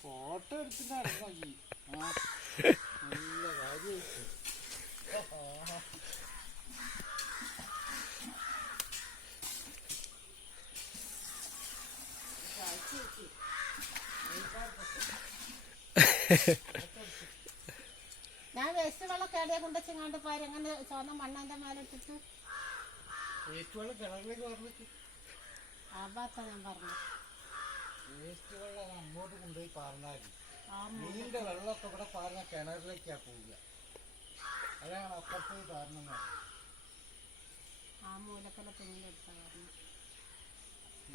Photo എടുത്തിട്ടായിരുന്നു നല്ല കാര്യം. ഞാൻ വേസ്റ്റ് വെള്ളം കേടിയെ കൊണ്ടുവച്ചെങ്ങാണ്ട് പോയി അങ്ങനെ ചുവന്ന മണ്ണതിന്റെ മേലെ ഇട്ടിട്ട് വേസ്റ്റ് വെള്ളം കിണറിലേക്ക് പറഞ്ഞിട്ട് ആ ഭാഗത്താ ഞാൻ പറഞ്ഞു. വേസ്റ്റ് വെള്ളം അങ്ങോട്ട് കൊണ്ടുപോയി പറഞ്ഞാൽ മീനിന്റെ വെള്ളമൊക്കെ ഇവിടെ പറഞ്ഞ കിണറിലേക്കാ പോവുക. അതാണ് അപ്പുറത്ത് കാരണം. ആ മൂലക്കല തെങ്ങിലെടുത്താ പറഞ്ഞു.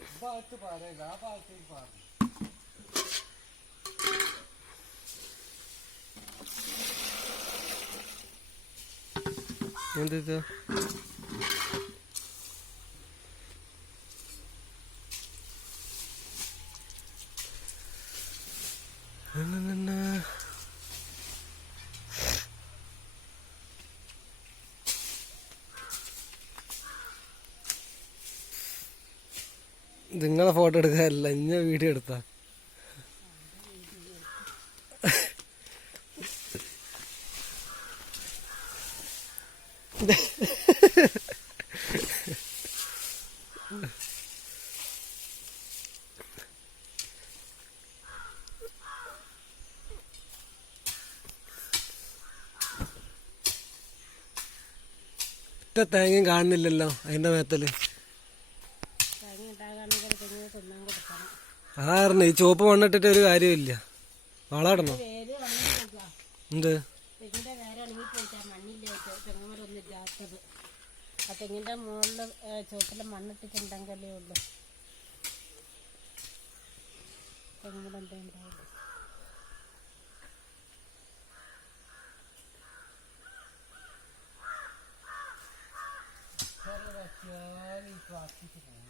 ഈ ഭാഗത്ത് പാരല്ല, ആ ഭാഗത്തേക്ക് പറഞ്ഞു. എന്താ നിങ്ങളെ ഫോട്ടോ എടുക്കാറില്ല, ഇന്ന വീഡിയോ എടുത്താ. തേങ്ങയും കാണുന്നില്ലല്ലോ അതിന്റെ മേത്തല്. അതാരണം ഈ ചുവപ്പ് മണ്ണിട്ടിട്ട് ഒരു കാര്യമില്ല. വളമിടണോ? എന്ത് തെങ്ങിന്റെ മുകളില് ചുവട്ടില് മണ്ണിട്ടിട്ടുണ്ടെങ്കിലേ ഉള്ളു തെങ്ങിൽ എന്താ ഉണ്ടാവില്ല.